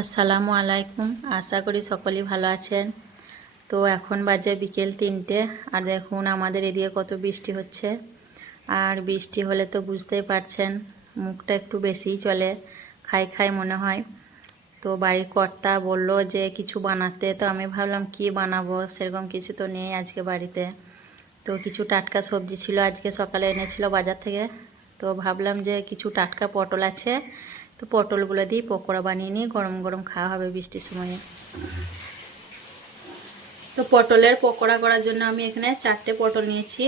আসসালামু আলাইকুম। আশা করি সকলেই ভালো আছেন। তো এখন বাজে বিকেল 3টে, আর দেখুন আমাদের এদিকে কত বৃষ্টি হচ্ছে। আর বৃষ্টি হলে তো বুঝতেই পারছেন, মুখটা একটু বেশিই চলে, খাই খাই মনে হয়। তো বাড়ির কর্তা বলল যে কিছু বানাতে, তো আমি ভাবলাম কি বানাবো, সেরকম কিছু তো নেই আজকে বাড়িতে। তো কিছু টাটকা সবজি ছিল, আজকে সকালে এনেছিল বাজার থেকে। তো ভাবলাম যে কিছু টাটকা পটল আছে, তো পটলগুলো দিয়ে পকোড়া বানিয়ে নিই, গরম গরম খাওয়া হবে বৃষ্টির সময়ে। তো পটলের পকোড়া করার জন্য আমি এখানে 4টে পটল নিয়েছি,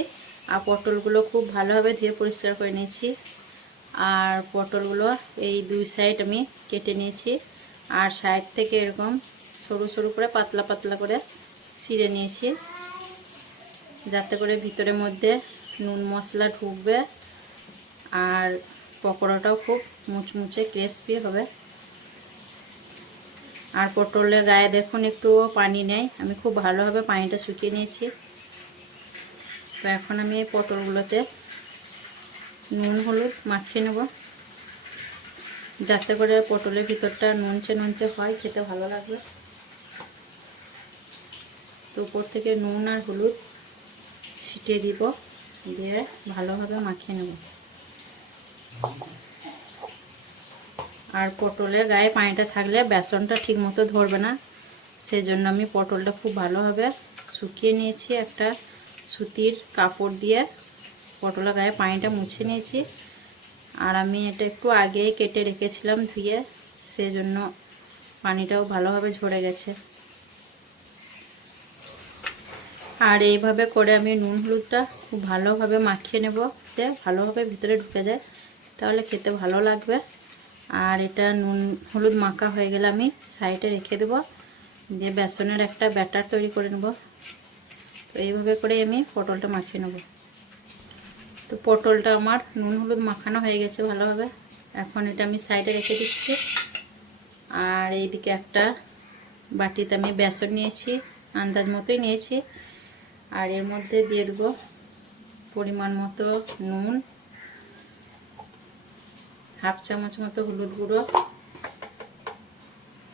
আর পটলগুলো খুব ভালোভাবে ধুয়ে পরিষ্কার করে নিয়েছি। আর পটলগুলো এই দুই সাইড আমি কেটে নিয়েছি, আর সাইড থেকে এরকম সরু সরু করে পাতলা পাতলা করে ছিঁড়ে নিয়েছি, যাতে করে ভিতরের মধ্যে নুন মশলা ঢুকবে আর পকোড়াটাও খুব মুচমুচে ক্রিস্পি হবে। আর পটলের গায়ে দেখুন একটু পানি নেই, আমি খুব ভালোভাবে পানিটা শুকিয়ে নিয়েছি। তো এখন আমি এই পটলগুলোতে নুন হলুদ মাখিয়ে নেব, যাতে করে পটলের ভিতরটা নুনচে নুনচে হয়, খেতে ভালো লাগবে। তো উপর থেকে নুন আর হলুদ ছিটিয়ে দিব, দিয়ে ভালোভাবে মাখিয়ে নেব। আর পটলের গায়ে পানিটা থাকলে বেসনটা ঠিক মতো ধরবে না, সেজন্য আমি পটলটা খুব ভালোভাবে শুকিয়ে নিয়েছি। একটা সুতির কাপড় দিয়ে পটলের গায়ে পানিটা মুছে নিয়েছি। আর আমি এটা একটু আগেই কেটে রেখেছিলাম ধুয়ে, সেজন্য পানিটাও ভালোভাবে ঝরে গেছে। আর এইভাবে করে আমি নুন হলুদটা খুব ভালোভাবে মাখিয়ে নেব, যাতে ভালোভাবে ভিতরে ঢুকে যায়, তাহলে খেতে ভালো লাগবে। আর এটা নুন হলুদ মাখা হয়ে গেলে আমি সাইডে রেখে দেব, দিয়ে বেসনের একটা ব্যাটার তৈরি করে নেব। তো এইভাবে করে আমি পটলটা মাখিয়ে নেব। তো পটলটা আমার নুন হলুদ মাখানো হয়ে গেছে ভালোভাবে, এখন এটা আমি সাইডে রেখে দিচ্ছি। আর এইদিকে একটা বাটিতে আমি বেসন নিয়েছি, আন্দাজ মতোই নিয়েছি। আর এর মধ্যে দিয়ে দেবো পরিমাণ মতো নুন, হাফ চামচ মতো হলুদ গুঁড়ো,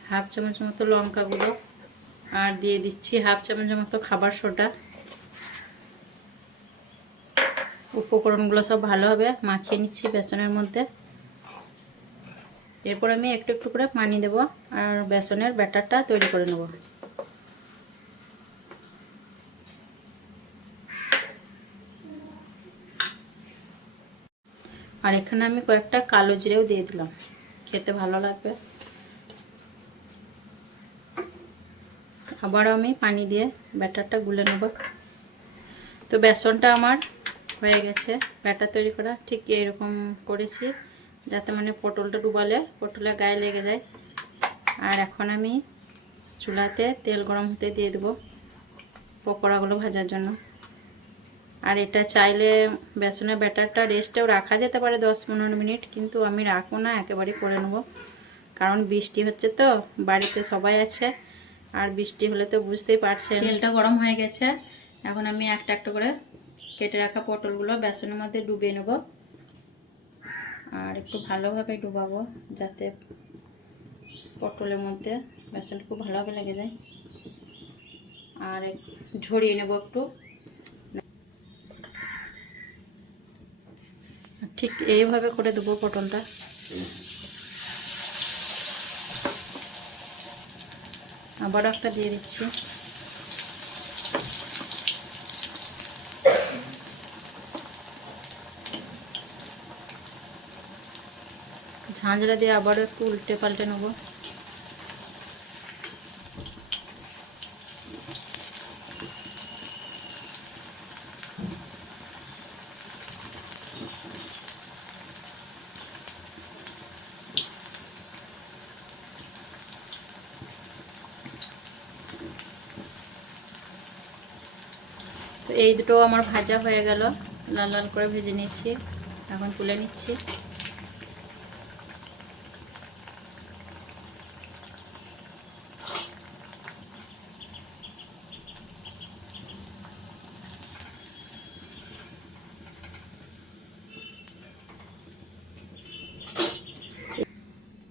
হাফ চামচ মতো লঙ্কা গুঁড়ো, আর দিয়ে দিচ্ছি হাফ চামচের মতো খাবার সোডা। উপকরণগুলো সব ভালোভাবে মাখিয়ে নিচ্ছি বেসনের মধ্যে। এরপর আমি একটু একটু করে পানি দেব, আর বেসনের ব্যাটারটা তৈরি করে নেব। আর এখানে আমি কয়েকটা কালো জিরেও দিয়ে দিলাম, খেতে ভালো লাগবে। আবারও আমি পানি দিয়ে ব্যাটারটা গুলে নেব। তো বেসনটা আমার হয়ে গেছে, ব্যাটার তৈরি করা ঠিক এরকম করেছি, যাতে মানে পটলটা ডুবালে পটলের গায়ে লেগে যায়। আর এখন আমি চুলাতে তেল গরম হতে দিয়ে দেবো পকোড়াগুলো ভাজার জন্য। আর এটা চাইলে বেসনের ব্যাটারটা রেস্টেও রাখা যেতে পারে 10-15 মিনিট, কিন্তু আমি রাখবো না, একেবারেই করে নেব। কারণ বৃষ্টি হচ্ছে, তো বাড়িতে সবাই আছে, আর বৃষ্টি হলে তো বুঝতেই পারছেন। তেলটা গরম হয়ে গেছে, এখন আমি একটা একটা করে কেটে রাখা পটলগুলো বেসনের মধ্যে ডুবিয়ে নেব। আর একটু ভালোভাবে ডুবাবো, যাতে পটলের মধ্যে বেসনটা খুব ভালোভাবে লেগে যায়। আর ঝরিয়ে নেব একটু, ঠিক এইভাবে করে দেবো পটলটা। আবার একটা দিয়ে দিচ্ছি। ঝাঁঝরা দিয়ে আবারও একটু উল্টে পাল্টে নেব। তো এই দুটো আমার ভাজা হয়ে গেল, লাল লাল করে ভেজে নিয়েছি, এখন তুলে নিচ্ছি।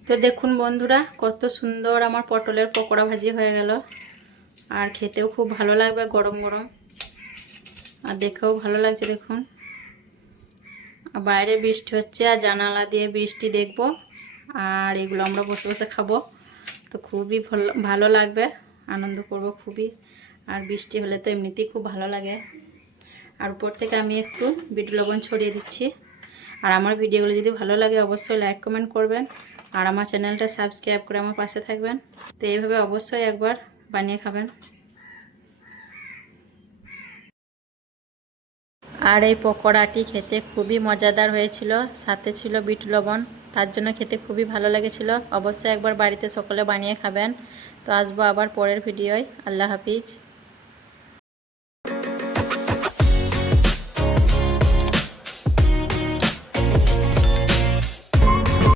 তো তো দেখুন বন্ধুরা, কত সুন্দর আমার পটলের পকোড়া ভাজি হয়ে গেল। আর খেতেও খুব ভালো লাগবে গরম গরম, আর দেখেও ভালো লাগছে দেখুন। আর বাইরে বৃষ্টি হচ্ছে, আর জানালা দিয়ে বৃষ্টি দেখবো, আর এগুলো আমরা বসে বসে খাবো। তো খুবই ভালো লাগবে, আনন্দ করব খুবই। আর বৃষ্টি হলে তো এমনিতেই খুব ভালো লাগে। আর উপর থেকে আমি একটু বিট লবণ ছড়িয়ে দিচ্ছি। আর আমার ভিডিওগুলো যদি ভালো লাগে অবশ্যই লাইক কমেন্ট করবেন, আর আমার চ্যানেলটা সাবস্ক্রাইব করে আমার পাশে থাকবেন। তো এইভাবে অবশ্যই একবার বানিয়ে খাবেন। আর এই পকোড়াটি খেতে খুবই মজাদার হয়েছিল, সাথে ছিল বিট লবণ, তার জন্য খেতে খুবই ভালো লেগেছিল। অবশ্যই একবার বাড়িতে সকলে বানিয়ে খাবেন। তো আসবো আবার পরের ভিডিওয়। আল্লাহ হাফিজ।